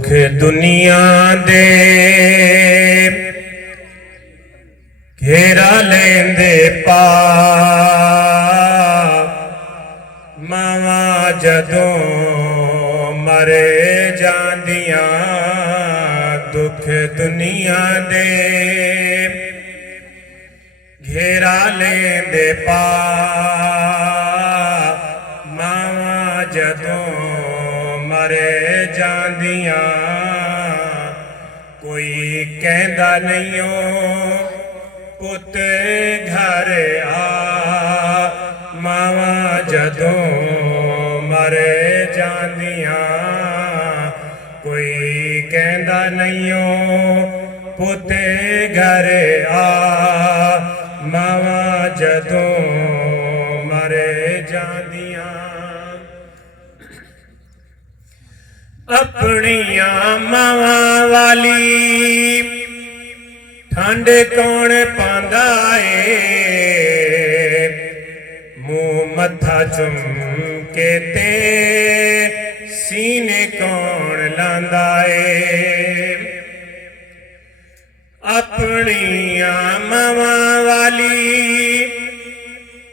दुख दुनिया दे घेरा लेंदे पा मावा जदों मरे जांदियां दुख दुनिया दे घेरा लेंदे पा मावा जदों मरे जांदियां कोई कहंदा नहीं पुत घर आ मावा जदों मरे जांदियां कोई कहंदा नहीं पुत घर आ मावा जदों मरे जांदियां अपनिया मावा वाली ठंड कौन पांदा है मुंह मथा चुमके ते सीने कौन लांदा है अपनिया मावा वाली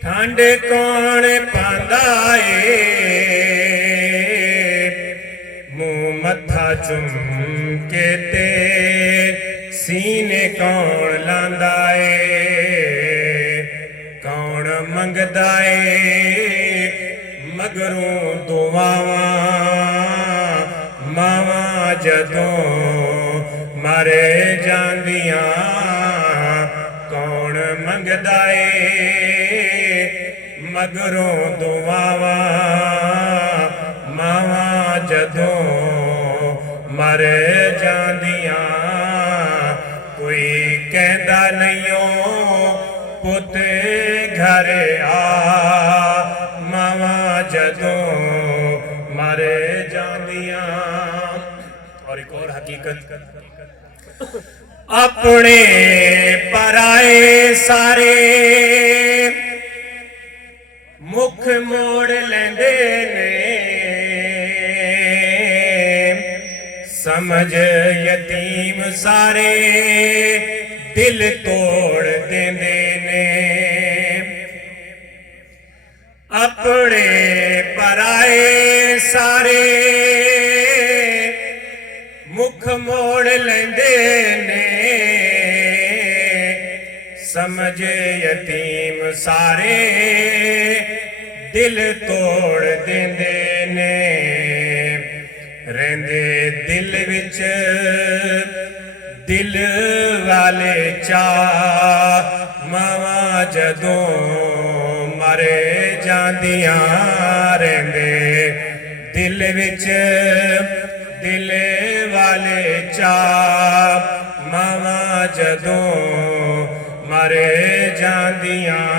ठंड कौन पांदा है मुंह मथा चुमके ते सीने कौन लांदा है कौन मंगदा है मगरों दुआवां मावा जदों मरे जांदियां कौन मंगदा है मगरों दुआवां मावा जदों मरे जांदियां कोई कहंदा नहीं पुत घर आ मावा जदों मरे जांदियां। और एक और हकीकत अपने पराए सारे मुख मोड़ लेंदे ने समझ यतीम सारे दिल तोड़ देंदे ने अपने पराए सारे मुख मोड़ लेंदे ने समझ यतीम सारे दिल तोड़ देंदे ने रहंदे दिल विच दिल वाले चा मावा जदों मरे जांदियां रहंदे दिल विच दिल वाले चा मावा जदों मरे जांदियां